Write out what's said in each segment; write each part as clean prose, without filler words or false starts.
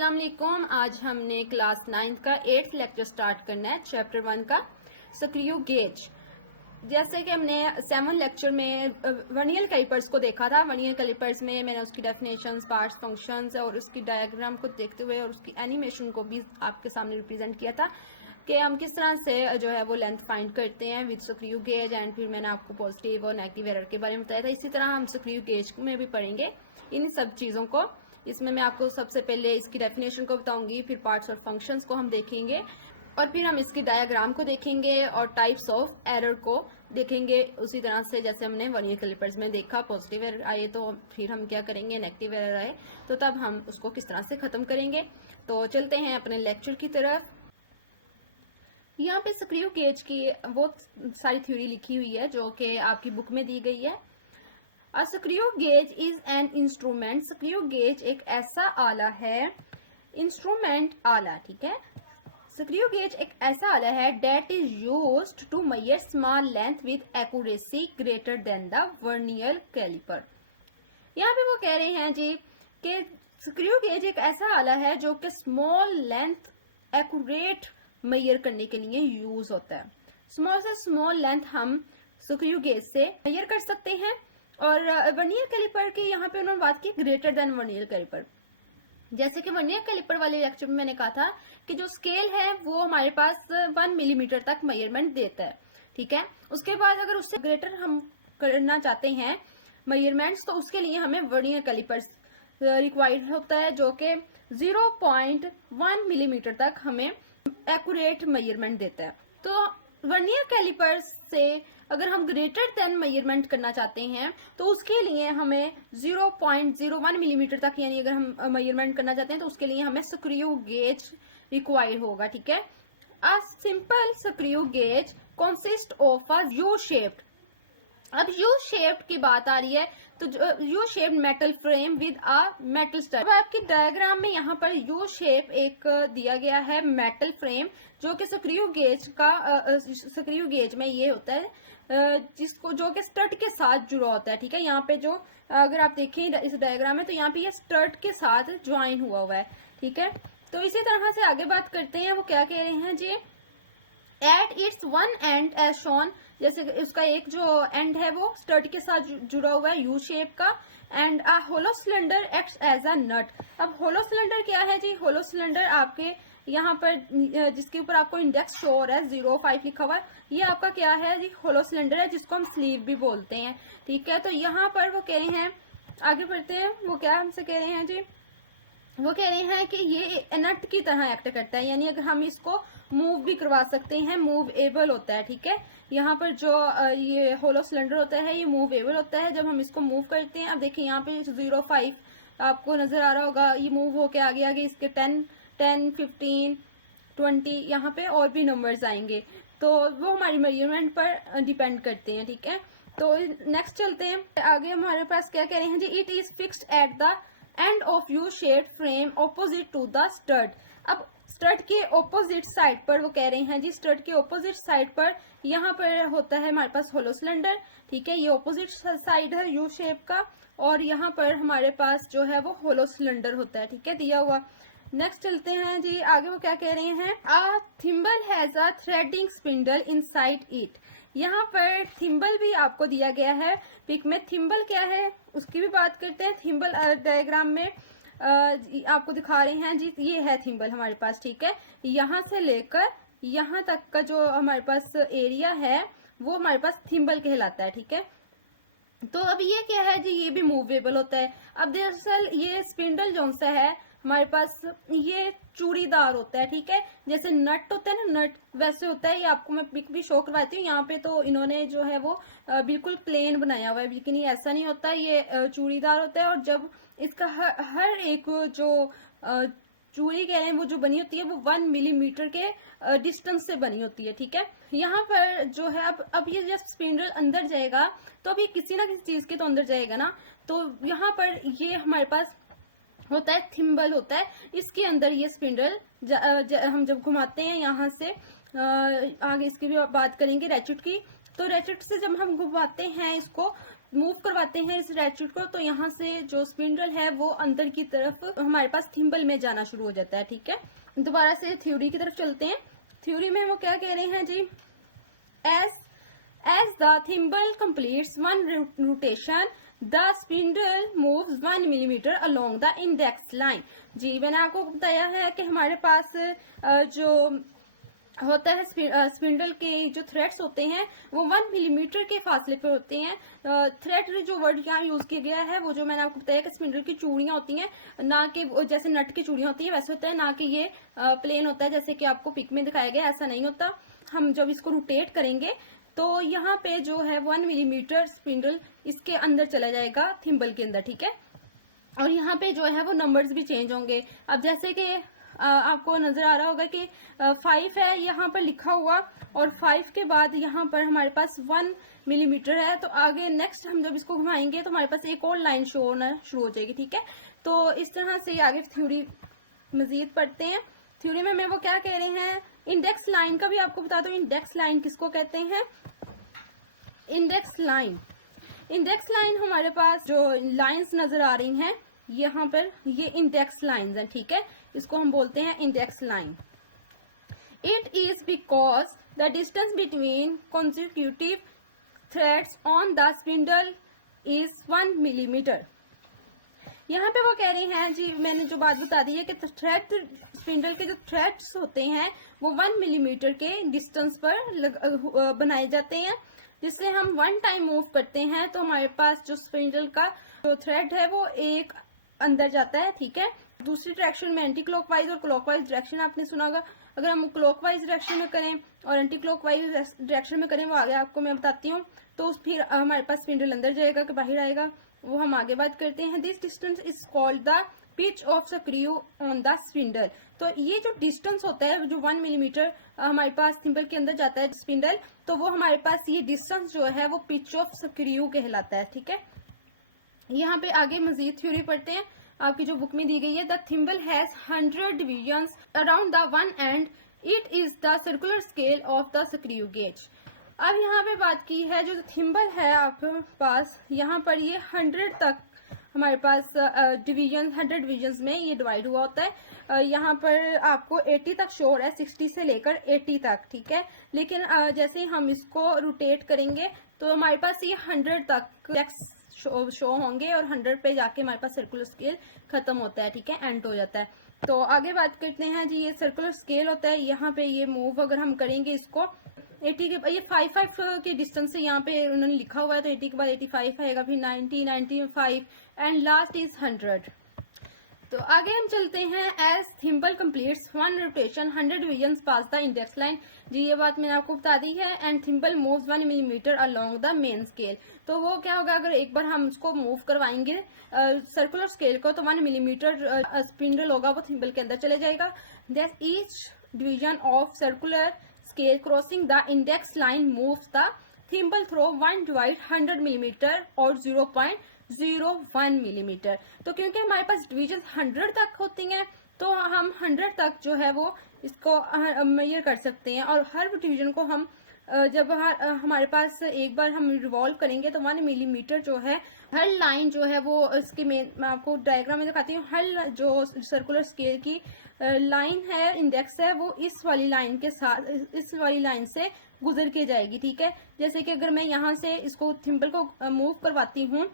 अस्सलाम वालेकुम। आज हमने क्लास 9 का 8th लेक्चर स्टार्ट करना है, चैप्टर 1 का स्क्रू गेज। जैसे कि हमने 7 लेक्चर में वर्नियर कैलिपर्स को देखा था। वर्नियर कैलिपर्स में मैंने उसकी डेफिनेशंस, पार्ट्स, फंक्शंस और उसकी डायग्राम को देखते हुए और उसकी एनिमेशन को भी आपके सामने रिप्रेजेंट किया था कि हम किस तरह से जो है वो लेंथ फाइंड करते हैं विद स्क्रू गेज। एंड फिर मैंने आपको पॉजिटिव और नेगेटिव एरर के बारे में बताया था। इसी तरह हम स्क्रू गेज में भी पढ़ेंगे इन सब चीज़ों को। इसमें मैं आपको सबसे पहले इसकी डेफिनेशन को बताऊंगी, फिर पार्ट्स और फंक्शंस को हम देखेंगे और फिर हम इसकी डायग्राम को देखेंगे और टाइप्स ऑफ एरर को देखेंगे। उसी तरह से जैसे हमने वर्नियर कैलिपर्स में देखा, पॉजिटिव एरर आए तो फिर हम क्या करेंगे, नेगेटिव एरर आए तो तब हम उसको किस तरह से खत्म करेंगे। तो चलते हैं अपने लेक्चर की तरफ। यहाँ पे स्क्रू गेज की बहुत सारी थ्योरी लिखी हुई है जो कि आपकी बुक में दी गई है। A screw gauge is an instrument। Screw gauge एक ऐसा आला है, इंस्ट्रूमेंट आला, ठीक है। स्क्रू गेज एक ऐसा आला है that is used to measure small length with accuracy greater than the vernier caliper। यहाँ पे वो कह रहे हैं जी कि स्क्रू गेज एक ऐसा आला है जो कि स्मॉल लेंथ एक्यूरेट मेजर करने के लिए यूज होता है। स्मॉल से स्मॉल लेंथ हम स्क्रू गेज से मेजर कर सकते हैं। और वर्नियर कैलिपर की यहाँ पे उन्होंने बात की ग्रेटर देन वर्नियर कैलिपर। जैसे कि वर्नियर कैलिपर वाले लेक्चर में मैंने कहा था कि जो स्केल है वो हमारे पास 1 मिलीमीटर तक मेजरमेंट देता है, ठीक है। उसके बाद अगर उससे ग्रेटर हम करना चाहते हैं मेजरमेंट्स तो उसके लिए हमें वर्नियर कैलिपर रिक्वायर्ड होता है जो कि 0.1 मिलीमीटर तक हमें एक्यूरेट मेजरमेंट देता है। तो वर्नियर कैलिपर से अगर हम ग्रेटर देन मेजरमेंट करना चाहते हैं तो उसके लिए हमें 0.01 मिलीमीटर तक, यानी अगर हम मेजरमेंट करना चाहते हैं तो उसके लिए हमें स्क्रू गेज रिक्वायर होगा, ठीक है। A simple screw gauge consist of a U shaped. अब यू शेप्ड की बात आ रही है तो U shaped metal frame with a metal stud. अब आपकी डायग्राम में यहाँ पर यू शेप एक दिया गया है मेटल फ्रेम जो कि स्क्रू गेज का स्क्रू गेज में ये होता है जिसको जो कि स्टड के साथ जुड़ा होता है, ठीक है। यहाँ पे जो अगर आप देखें इस डायग्राम में तो यहाँ पे ये स्टड के साथ ज्वाइन हुआ है, ठीक है। तो इसी तरह से आगे बात करते हैं। वो क्या कह रहे हैं जी, at its one end as shown, जैसे उसका एक जो एंड है वो स्टड के साथ जुड़ा हुआ है यू शेप का। And a hollow cylinder acts as a nut. अब होलो सिलेंडर क्या है जी, होलो सिलेंडर आपके यहाँ पर जिसके ऊपर आपको इंडेक्स शो हो रहा है 0.5 लिखा हुआ है, ये आपका क्या है जी, होलो सिलेंडर है जिसको हम स्लीव भी बोलते हैं, ठीक है। तो यहाँ पर वो कह रहे हैं, आगे बढ़ते हैं, वो क्या हमसे कह रहे हैं जी, वो कह रहे हैं कि ये नट की तरह एक्ट करता है, यानी अगर हम इसको मूव भी करवा सकते हैं, मूव एबल होता है, ठीक है। यहाँ पर जो ये होलो सिलेंडर होता है ये मूव एबल होता है जब हम इसको मूव करते हैं। अब देखिए यहाँ पे 0.5 आपको नजर आ रहा होगा, ये मूव होके आगे आगे इसके 10, 15, 20 यहाँ पे और भी नंबर्स आएंगे, तो वो हमारी मेजरमेंट पर डिपेंड करते हैं, ठीक है। तो नेक्स्ट चलते हैं आगे। हमारे पास क्या कह रहे हैं जी, it is fixed at the end of U shape frame opposite to the stud. अब स्टड के ऑपोजिट साइड पर वो कह रहे हैं जी, स्टड के ऑपोजिट साइड पर यहाँ पर होता है हमारे पास होलो सिलेंडर, ठीक है। ये ऑपोजिट साइड है यू शेप का और यहाँ पर हमारे पास जो है वो होलो सिलेंडर होता है, ठीक है, दिया हुआ। नेक्स्ट चलते हैं जी आगे। वो क्या कह रहे हैं, a thimble has a threading spindle inside it. यहाँ पर थिम्बल भी आपको दिया गया है पिक में। थिम्बल क्या है उसकी भी बात करते हैं। थिम्बल डायग्राम में आपको दिखा रहे हैं जी, ये है थिम्बल हमारे पास, ठीक है। यहाँ से लेकर यहाँ तक का जो हमारे पास एरिया है वो हमारे पास थिम्बल कहलाता है, ठीक है। तो अब ये क्या है जी, ये भी मूवेबल होता है। अब दरअसल ये स्पिंडल जो सा है हमारे पास ये चूड़ीदार होता है, ठीक है। जैसे नट होता है ना, नट वैसे होता है। ये आपको मैं पिक भी शो करवाती हूँ। यहाँ पे तो इन्होंने जो है वो बिल्कुल प्लेन बनाया हुआ है, लेकिन ये ऐसा नहीं होता, ये चूड़ीदार होता है। और जब इसका हर एक जो चूड़ी कह रहे हैं वो जो बनी होती है वो 1 मिलीमीटर के डिस्टेंस से बनी होती है, ठीक है। यहाँ पर जो है अब ये जब स्पिंडल अंदर जाएगा तो अभी किसी ना किसी चीज के तो अंदर जाएगा ना, तो यहाँ पर ये हमारे पास होता है थिम्बल होता है, इसके अंदर ये स्पिंडल हम जब घुमाते हैं यहाँ से आगे इसकी भी बात करेंगे रैचेट की। तो रैचेट से जब हम घुमाते हैं इसको मूव करवाते हैं इस रैचेट को, तो यहाँ से जो स्पिंडल है वो अंदर की तरफ हमारे पास थिम्बल में जाना शुरू हो जाता है। ठीक है, दोबारा से थ्योरी की तरफ चलते हैं। थ्योरी में वो क्या कह रहे हैं जी, as the thimble completes one rotation, the spindle moves 1 millimeter along the index line। जी मैंने आपको बताया है कि हमारे पास जो होता है स्पिंडल के जो थ्रेड्स होते हैं वो 1 मिलीमीटर के फासले पर होते हैं। थ्रेड जो वर्ड यहाँ यूज किया गया है वो जो मैंने आपको बताया कि स्पिंडल की चूड़ियां होती हैं, ना कि जैसे नट की चूड़ियां होती है वैसे होता है, ना कि ये प्लेन होता है जैसे कि आपको पिक में दिखाया गया, ऐसा नहीं होता। हम जब इसको रोटेट करेंगे तो यहाँ पे जो है 1 मिलीमीटर स्पिंडल इसके अंदर चला जाएगा थिम्बल के अंदर। ठीक है, और यहाँ पे जो है वो नंबर्स भी चेंज होंगे। अब जैसे कि आपको नजर आ रहा होगा कि 5 है यहाँ पर लिखा हुआ, और 5 के बाद यहाँ पर हमारे पास 1 मिलीमीटर है, तो आगे नेक्स्ट हम जब इसको घुमाएंगे तो हमारे पास एक और लाइन शो होना शुरू हो जाएगी। ठीक है, तो इस तरह से आगे थ्योरी मजीद पढ़ते हैं। थ्योरी में वो क्या कह रहे हैं, इंडेक्स लाइन का भी आपको बता दो। इंडेक्स लाइन किसको कहते हैं, इंडेक्स लाइन हमारे पास जो लाइंस नजर आ रही हैं यहाँ पर, ये इंडेक्स लाइंस हैं। ठीक है, इसको हम बोलते हैं index line. It is because the distance between consecutive threads on the spindle is 1 millimetre. यहाँ पे वो कह रहे हैं जी, मैंने जो बात बता दी है कि थ्रेड स्पिंडल के जो थ्रेड्स होते हैं वो 1 मिलीमीटर के डिस्टेंस पर बनाए जाते हैं, जिससे हम 1 टाइम मूव करते हैं तो हमारे पास जो स्पिंडल का जो थ्रेड है वो एक अंदर जाता है। ठीक है, दूसरी डायरेक्शन में एंटी क्लॉकवाइज और क्लॉकवाइज डायरेक्शन आपने सुना होगा। अगर हम क्लॉकवाइज डायरेक्शन में करें और एंटी क्लॉकवाइज डायरेक्शन में करें, वो आगे आपको मैं बताती हूँ, तो फिर हमारे पास स्पिंडल अंदर जाएगा कि बाहर आएगा, वो हम आगे बात करते हैं। This distance is called the pitch of screw on the spindle. तो ये जो डिस्टेंस होता है जो 1 मिलीमीटर हमारे पास थिम्बल के अंदर जाता है स्पिंडल, तो वो हमारे पास ये डिस्टेंस जो है वो पिच ऑफ स्क्रू कहलाता है। ठीक है, यहाँ पे आगे मजीद थ्योरी पढ़ते हैं, आपकी जो बुक में दी गई है। The thimble has 100 divisions around the one and, it is the circular scale of the screw gauge. अब यहाँ पे बात की है, जो थिम्बल है आपके पास यहाँ पर ये 100 तक हमारे पास डिवीजन 100 डिविजन्स में ये डिवाइड हुआ होता है। यहाँ पर आपको 80 तक शो हो रहा है, 60 से लेकर 80 तक। ठीक है, लेकिन जैसे हम इसको रोटेट करेंगे तो हमारे पास ये 100 तक शो होंगे और 100 पे जाके हमारे पास सर्कुलर स्केल खत्म होता है। ठीक है, एंड हो जाता है। तो आगे बात करते हैं जी, ये सर्कुलर स्केल होता है। यहाँ पे ये मूव अगर हम करेंगे इसको 80 के, ये 5 के डिस्टेंस से यहाँ पे उन्होंने लिखा हुआ है, तो 80 के बाद 85 आएगा, फिर 90, 95 एंड लास्ट इज 100। तो आगे हम चलते हैं। As thimble completes 1 rotation 100 divisions pass the index line. जी ये बात मैंने आपको बता दी है। And thimble moves 1 millimetre along the main scale. तो वो क्या होगा, अगर एक बार हम उसको मूव करवाएंगे सर्कुलर स्केल को, तो 1 मिलीमीटर स्पिंडल होगा वो थिम्बल के अंदर चले जाएगा। That each division of circular scale crossing the index line moves the thimble through 1 divide 100 millimetre और 0.01 मिलीमीटर। तो क्योंकि हमारे पास डिवीजन 100 तक होती हैं, तो हम 100 तक जो है वो इसको मेजर कर सकते हैं, और हर डिवीजन को हम जब हमारे पास एक बार हम रिवॉल्व करेंगे तो 1 मिलीमीटर जो है, हर लाइन जो है वो इसकी मैं आपको डायग्राम में दिखाती हूँ। हर जो सर्कुलर स्केल की लाइन है, इंडेक्स है, वो इस वाली लाइन के साथ, इस वाली लाइन से गुजर के जाएगी। ठीक है, जैसे कि अगर मैं यहाँ से इसको थिम्बल को मूव करवाती हूँ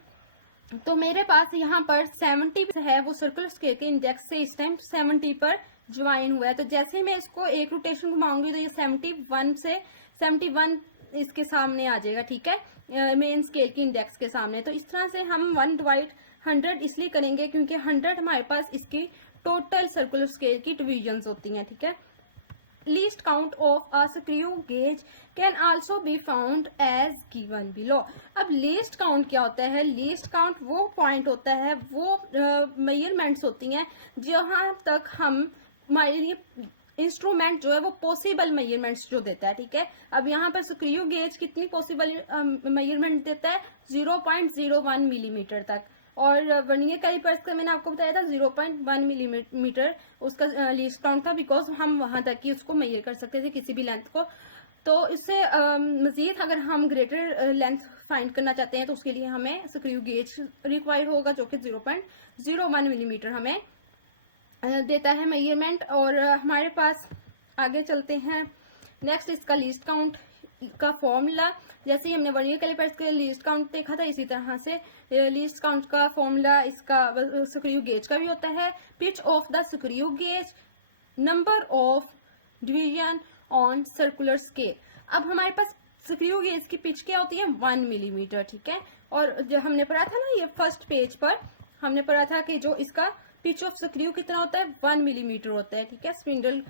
तो मेरे पास यहाँ पर 70 है, वो सर्कुलर स्केल के इंडेक्स से इस टाइम 70 पर ज्वाइन हुआ है। तो जैसे मैं इसको एक रोटेशन घुमाऊंगी तो ये 71 से 71 इसके सामने आ जाएगा। ठीक है, मेन स्केल की इंडेक्स के सामने। तो इस तरह से हम 1 डिवाइड 100 इसलिए करेंगे क्योंकि 100 हमारे पास इसकी टोटल सर्कुलर स्केल की डिविजन्स होती हैं। ठीक है, least count of a screw gauge can also be found as given below. अब लीस्ट काउंट क्या होता है? लीस्ट काउंट वो पॉइंट होता है, वो मेजरमेंट्स होती हैं जहां तक हम हमारे लिए इंस्ट्रूमेंट जो है वो पॉसिबल मेजरमेंट्स जो देता है। ठीक है, अब यहाँ पर स्क्रू गेज कितनी पॉसिबल मेजरमेंट देता है? 0.01 मिलीमीटर तक। और वर्नियर कैलिपर्स का मैंने आपको बताया था 0.1 मिलीमीटर उसका लीस्ट काउंट था, बिकॉज हम वहां तक ही उसको मेजर कर सकते थे किसी भी लेंथ को। तो इससे मजीद अगर हम ग्रेटर लेंथ फाइंड करना चाहते हैं तो उसके लिए हमें स्क्रू गेज रिक्वायर होगा जो कि 0.01 मिलीमीटर हमें देता है मेजरमेंट। और हमारे पास आगे चलते हैं, नेक्स्ट इसका लीस्ट काउंट का फॉर्मूला। जैसे ही हमने वर्नियर कैलिपर्स के लीस्ट काउंट देखा था, इसी तरह से लीस्ट काउंट का फॉर्मूला इसका स्क्रू गेज का भी होता है। Pitch of the screw gauge, number of division on circular scale. अब हमारे पास स्क्रू गेज की पिच क्या होती है, 1 मिलीमीटर, ठीक है। और जो हमने पढ़ा था ना, ये फर्स्ट पेज पर हमने पढ़ा था कि जो इसका पिच ऑफ स्क्रू कितना होता है, 1 मिलीमीटर होता है, ठीक है। स्पिंडल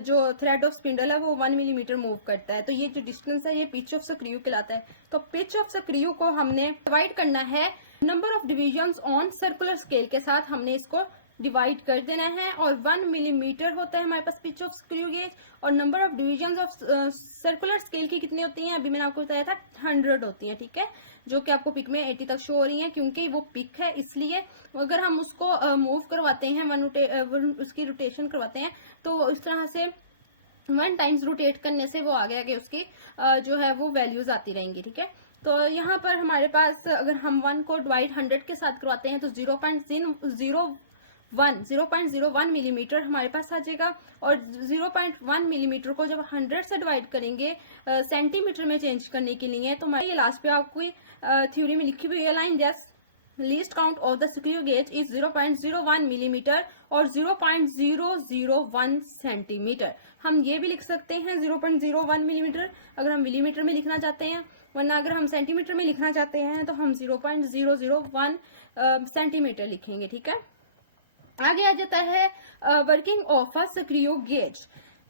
जो थ्रेड ऑफ स्पिंडल है वो 1 मिलीमीटर मूव करता है, तो ये जो डिस्टेंस है ये पिच ऑफ स्क्रू कहलाता है। तो पिच ऑफ स्क्रू को हमने डिवाइड करना है number of divisions on circular scale के साथ, हमने इसको डिवाइड कर देना है। और 1 मिलीमीटर होता है हमारे पास पिच ऑफ स्क्रू गेज, और number of divisions of circular scale की कितनी होती हैं, अभी मैंने आपको बताया था 100 होती हैं, ठीक है, जो कि आपको पिक में 80 तक शो हो रही है, क्योंकि वो पिक है इसलिए। अगर हम उसको मूव करवाते हैं, उसकी रोटेशन करवाते हैं, तो इस तरह से 1 टाइम्स रोटेट करने से वो आगे आगे उसकी जो है वो वैल्यूज आती रहेंगी, ठीक है। तो यहाँ पर हमारे पास अगर हम 1 को डिवाइड 100 के साथ करवाते हैं तो 0.01 मिलीमीटर हमारे पास आ जाएगा। और 0.1 मिलीमीटर को जब 100 से डिवाइड करेंगे सेंटीमीटर में चेंज करने के लिए, तो ये लास्ट पे आपको थ्योरी में लिखी हुई है line, yes least count of the screw gauge is 0.01 millimetre और 0.001 सेंटीमीटर। हम ये भी लिख सकते हैं 0.01 मिलीमीटर अगर हम मिलीमीटर में लिखना चाहते हैं, वरना अगर हम सेंटीमीटर में लिखना चाहते हैं तो हम 0.001 सेंटीमीटर लिखेंगे, ठीक है। आगे आ जाता है working of a screw gauge.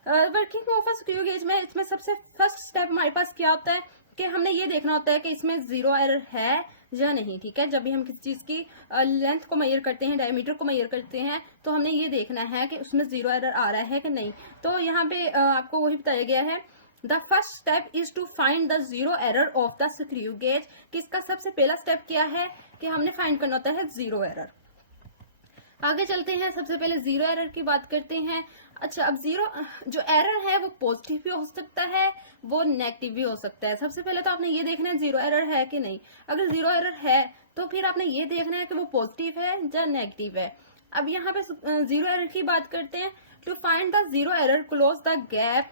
Working of a screw gauge में इसमें सबसे फर्स्ट स्टेप हमारे पास क्या होता है कि हमने ये देखना होता है कि इसमें जीरो एरर है या नहीं, ठीक है। जब भी हम किसी चीज की लेंथ को मेजर करते हैं, डायमीटर को मेजर करते हैं, तो हमने ये देखना है कि उसमें जीरो एरर आ रहा है कि नहीं। तो यहाँ पे आपको वही बताया गया है, the first step is to find the zero error of the screw gauge. किसका सबसे पहला स्टेप क्या है कि हमने फाइंड करना होता है जीरो एरर। आगे चलते हैं, सबसे पहले जीरो एरर की बात करते हैं। अच्छा, अब जीरो जो एरर है वो पॉजिटिव भी हो सकता है, वो नेगेटिव भी हो सकता है। सबसे पहले तो आपने ये देखना है जीरो एरर है कि नहीं। अगर जीरो एरर है तो फिर आपने ये देखना है कि वो पॉजिटिव है या नेगेटिव है। अब यहाँ पे जीरो एरर की बात करते हैं। To find the zero error, close the gap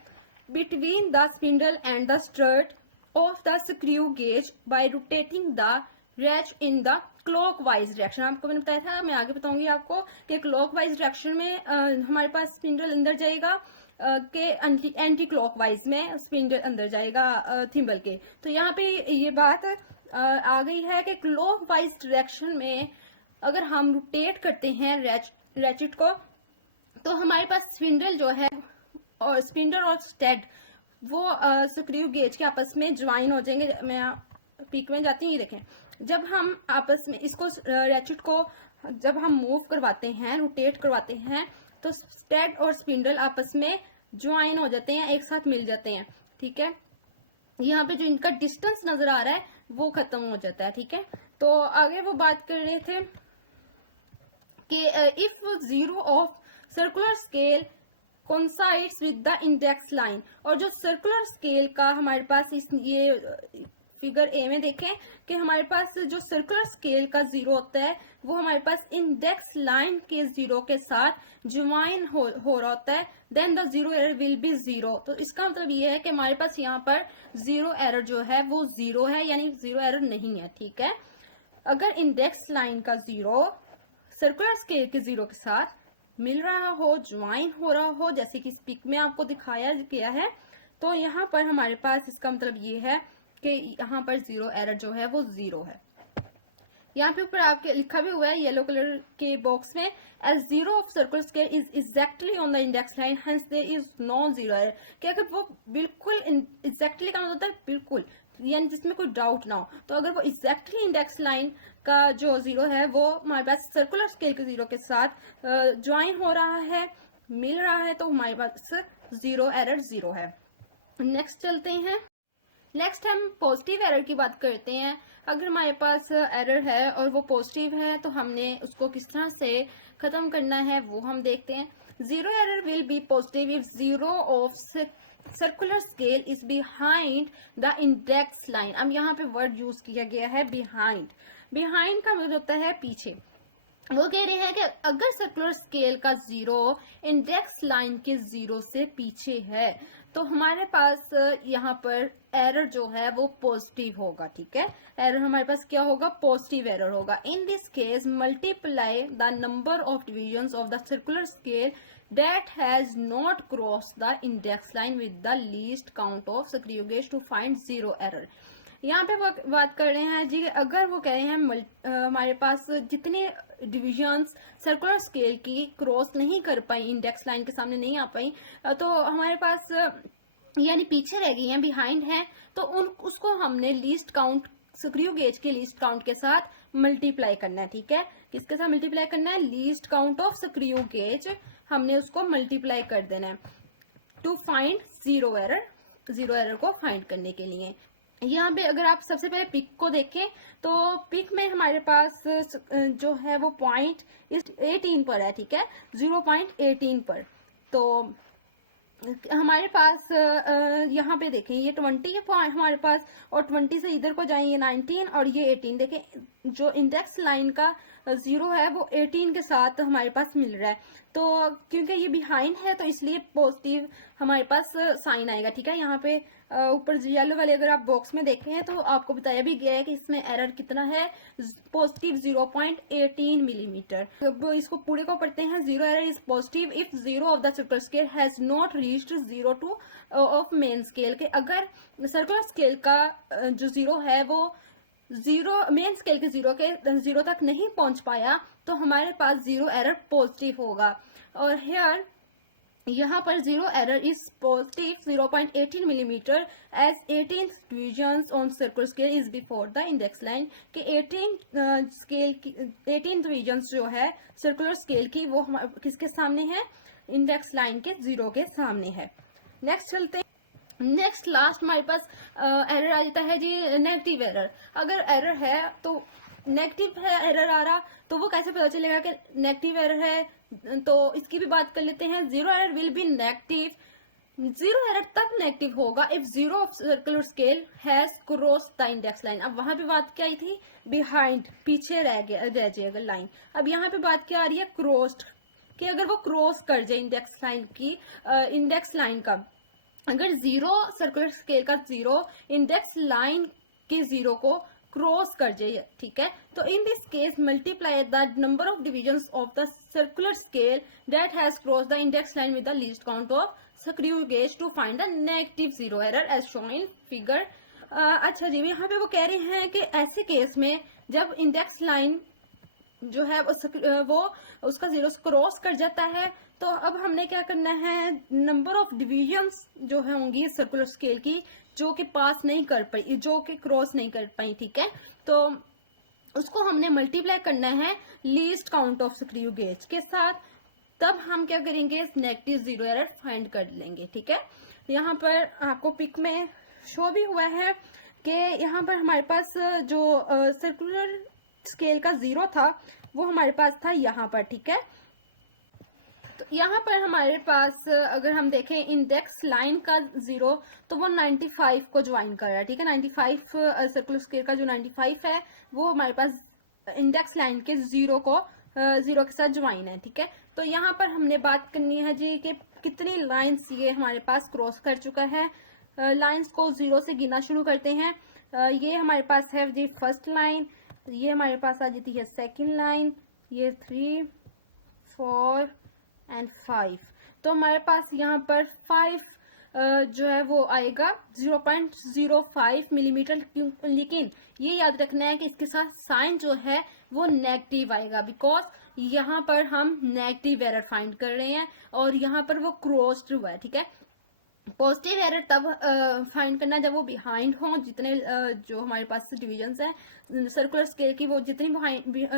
between the spindle and the strut of the screw gauge by rotating the ratchet in the clockwise direction. आपको मैंने बताया था, मैं आगे बताऊंगी आपको कि क्लॉकवाइज डायरेक्शन में हमारे पास स्पिंडल अंदर जाएगा के एंटी क्लॉकवाइज में स्पिंडल अंदर जाएगा थिम्बल के। तो यहाँ पे ये बात आ गई है कि क्लॉकवाइज डायरेक्शन में अगर हम रोटेट करते हैं रैचेट को, तो हमारे पास स्पिंडल जो है और स्पिंडल और स्टेड वो स्क्रू गेज के आपस में ज्वाइन हो जाएंगे। मैं पीक में जाती हूँ, ये देखें, जब हम आपस में इसको रैचेट को जब हम मूव करवाते हैं, रोटेट करवाते हैं, तो स्टेड और स्पिंडल आपस में ज्वाइन हो जाते हैं, एक साथ मिल जाते हैं, ठीक है। यहाँ पे जो इनका डिस्टेंस नजर आ रहा है वो खत्म हो जाता है, ठीक है। तो आगे वो बात कर रहे थे कि if zero of circular scale coincides with the index line, और जो सर्कुलर स्केल का हमारे पास ये फिगर ए में देखें कि हमारे पास जो सर्कुलर स्केल का जीरो होता है वो हमारे पास इंडेक्स लाइन के जीरो के साथ ज्वाइन हो रहा होता है, then the zero error will be zero. तो इसका मतलब ये है कि हमारे पास यहाँ पर जीरो एरर जो है वो जीरो है, यानी जीरो एरर नहीं है, ठीक है। अगर इंडेक्स लाइन का जीरो सर्कुलर स्केल के जीरो के साथ मिल रहा हो, ज्वाइन हो रहा हो, जैसे कि इस पिक में आपको दिखाया गया है, तो यहाँ पर हमारे पास इसका मतलब ये है कि यहाँ पर जीरो एरर जो है वो जीरो है। यहाँ पे ऊपर आपके लिखा भी हुआ है येलो कलर के बॉक्स में, as zero of circular scale is exactly on the index line hence there is no zero error. कि अगर वो बिल्कुल एग्जैक्टली का मतलब होता है बिल्कुल, यानी जिसमें कोई डाउट ना हो, तो अगर वो एग्जैक्टली इंडेक्स लाइन का जो जीरो है वो हमारे पास सर्कुलर स्केल के जीरो के साथ ज्वाइन हो रहा है, मिल रहा है, तो हमारे पास जीरो एरर जीरो है। नेक्स्ट चलते हैं, नेक्स्ट हम पॉजिटिव एरर की बात करते हैं। अगर हमारे पास एरर है और वो पॉजिटिव है तो हमने उसको किस तरह से खत्म करना है वो हम देखते हैं। Zero error will B positive if zero of circular scale is behind the index line. अब यहाँ पे वर्ड यूज किया गया है बिहाइंड। बिहाइंड का मतलब होता है पीछे। वो कह रहे हैं कि अगर सर्कुलर स्केल का जीरो इंडेक्स लाइन के जीरो से पीछे है तो हमारे पास यहाँ पर एरर जो है वो पॉजिटिव होगा। ठीक है, एरर हमारे पास क्या होगा, पॉजिटिव एरर होगा। इन this case multiply the number of divisions of the circular scale that has not crossed the index line with the least count of screw gauge to find zero error। यहाँ पे वो बात कर रहे हैं जी, अगर वो कह रहे हैं हमारे पास जितने डिविजन्स सर्कुलर स्केल की क्रॉस नहीं कर पाई, इंडेक्स लाइन के सामने नहीं आ पाई, तो हमारे पास यानी पीछे रह गई हैं, बिहाइंड हैं, तो उसको हमने लीस्ट काउंट स्क्रू गेज के लीस्ट काउंट के साथ मल्टीप्लाई करना है। ठीक है, किसके साथ मल्टीप्लाई करना है, least count of screw gauge, हमने उसको मल्टीप्लाई कर देना है to find zero error, zero error को फाइंड करने के लिए। यहाँ पे अगर आप सबसे पहले पिक को देखें तो पिक में हमारे पास जो है वो पॉइंट 18 पर है। ठीक है, 0.18 पर। तो हमारे पास यहाँ पे देखें ये 20 है पॉइंट हमारे पास, और 20 से इधर को जाएं ये 19 और ये 18। देखें जो इंडेक्स लाइन का जीरो है वो 18 के साथ हमारे पास मिल रहा है। तो क्योंकि ये बिहाइंड है तो इसलिए पॉजिटिव हमारे पास साइन आएगा। ठीक है, यहाँ पे ऊपर येलो वाले अगर आप बॉक्स में देखें तो आपको बताया भी गया है कि इसमें एरर कितना है, पॉजिटिव 0.18 मिलीमीटर। अब इसको पूरे को पढ़ते हैं। Zero error is positive if zero of the circular scale has not reached zero two of main scale के, अगर सर्कुलर स्केल का जो जीरो है वो जीरो मेन स्केल के जीरो तक नहीं पहुंच पाया तो हमारे पास जीरो एरर पॉजिटिव होगा। और हेयर यहाँ पर zero error is positive 0.18 millimetre as 18 divisions on circular scale is before the index line के 18 डिविजन्स जो है सर्कुलर स्केल की वो किसके सामने है, इंडेक्स लाइन के जीरो के सामने है। नेक्स्ट चलते हैं। नेक्स्ट लास्ट हमारे पास एरर आ जाता है जी नेगेटिव एरर। अगर एरर है तो नेगेटिव है एरर आ रहा तो वो कैसे पता चलेगा कि नेगेटिव एरर है, तो इसकी भी बात कर लेते हैं। Zero error will B negative, zero error तक नेगेटिव होगा if zero of circular scale has cross the index line. अब वहां पे बात क्या आई थी, बिहाइंड, पीछे रह जाएगा लाइन। अब यहाँ पे बात क्या आ रही है, क्रॉस्ड, कि अगर वो क्रॉस कर जाए इंडेक्स लाइन की, इंडेक्स लाइन का, अगर जीरो सर्कुलर स्केल का जीरो इंडेक्स लाइन के जीरो को क्रॉस कर जाए। ठीक है, तो in this case multiply the number of divisions of the circular scale that has cross the index line with the least count of screw gauge to find the negative zero error as shown in figure. अच्छा जी, यहाँ पे वो कह रहे हैं कि ऐसे केस में जब इंडेक्स लाइन जो है वो उसका जीरो क्रॉस कर जाता है तो अब हमने क्या करना है, नंबर ऑफ डिविजन्स जो है होंगी सर्कुलर स्केल की जो कि पास नहीं कर पाई, जो कि क्रॉस नहीं कर पाई। ठीक है, तो उसको हमने मल्टीप्लाई करना है least count of screw gauge के साथ, तब हम क्या करेंगे, नेगेटिव जीरो एरर फाइंड कर लेंगे। ठीक है, यहाँ पर आपको पिक में शो भी हुआ है कि यहाँ पर हमारे पास जो सर्कुलर स्केल का जीरो था वो हमारे पास था यहाँ पर। ठीक है, तो यहाँ पर हमारे पास अगर हम देखें इंडेक्स लाइन का जीरो तो वो 95 को ज्वाइन कर रहा है। ठीक है, 95 सर्कुलर स्केल का जो 95 है वो हमारे पास इंडेक्स लाइन के जीरो के साथ ज्वाइन है। ठीक है, तो यहाँ पर हमने बात करनी है जी कि कितनी लाइंस ये हमारे पास क्रॉस कर चुका है। लाइंस को जीरो से गिनना शुरू करते हैं। ये हमारे पास है जी फर्स्ट लाइन, ये हमारे पास आ जाती है सेकंड लाइन, ये 3, 4 एंड 5। तो हमारे पास यहाँ पर 5 जो है वो आएगा 0.05 मिलीमीटर। लेकिन ये याद रखना है कि इसके साथ साइन जो है वो नेगेटिव आएगा, बिकॉज यहाँ पर हम नेगेटिव एरर फाइंड कर रहे हैं और यहाँ पर वो क्रॉस्ड हुआ है। ठीक है, पॉजिटिव एरर तब फाइंड करना जब वो बिहाइंड हो, जितने जो हमारे पास डिविजन्स हैं सर्कुलर स्केल की, वो जितनी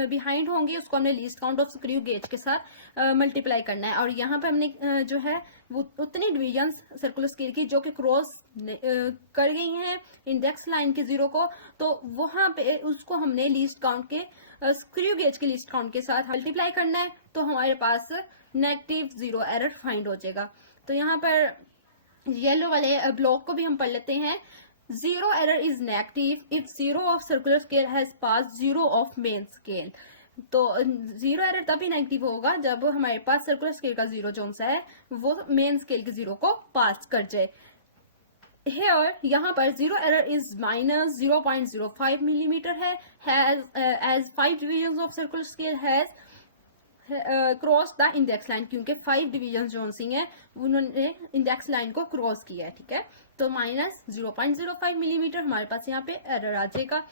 बिहाइंड होंगी उसको हमने least count of screw gauge के साथ मल्टीप्लाई करना है। और यहाँ पे हमने जो है वो उतनी डिविजन्स सर्कुलर स्केल की जो कि क्रॉस कर गई हैं इंडेक्स लाइन के 0 को, तो वहां पे उसको हमने लीस्ट काउंट के स्क्रू गेज के लीस्ट काउंट के साथ मल्टीप्लाई करना है, तो हमारे पास नेगेटिव 0 एरर फाइंड हो जाएगा। तो यहाँ पर येलो वाले ब्लॉक को भी हम पढ़ लेते हैं। Zero error is negative if zero of circular scale has pass zero of main scale. तो जीरो एरर तभी नेगेटिव होगा जब हमारे पास सर्कुलर स्केल का जीरो जो सा है वो मेन स्केल के जीरो को पास कर जाए। Here, यहाँ पर zero error is minus 0.05 millimetre है, as 5 divisions of circular scale has cross the index line, क्योंकि 5 डिवीजन जो सी हैं उन्होंने इंडेक्स लाइन को क्रॉस किया है, ठीक है। तो माइनस 0.05 मिलीमीटर हमारे पास यहाँ पे एरर आ जाएगा।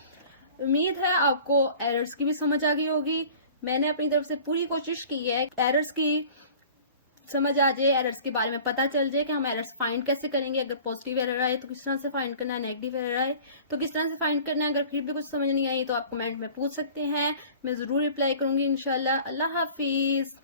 उम्मीद है आपको एरर्स की भी समझ आ गई होगी। मैंने अपनी तरफ से पूरी कोशिश की है एरर्स की समझ आ जाए, एरर्स के बारे में पता चल जाए कि हम एरर्स फाइंड कैसे करेंगे। अगर पॉजिटिव एरर आए तो किस तरह से फाइंड करना है, नेगेटिव एरर आए तो किस तरह से फाइंड करना है। अगर फिर भी कुछ समझ नहीं आई तो आप कमेंट में पूछ सकते हैं, मैं जरूर रिप्लाई करूंगी इंशाल्लाह। अल्लाह हाफिज।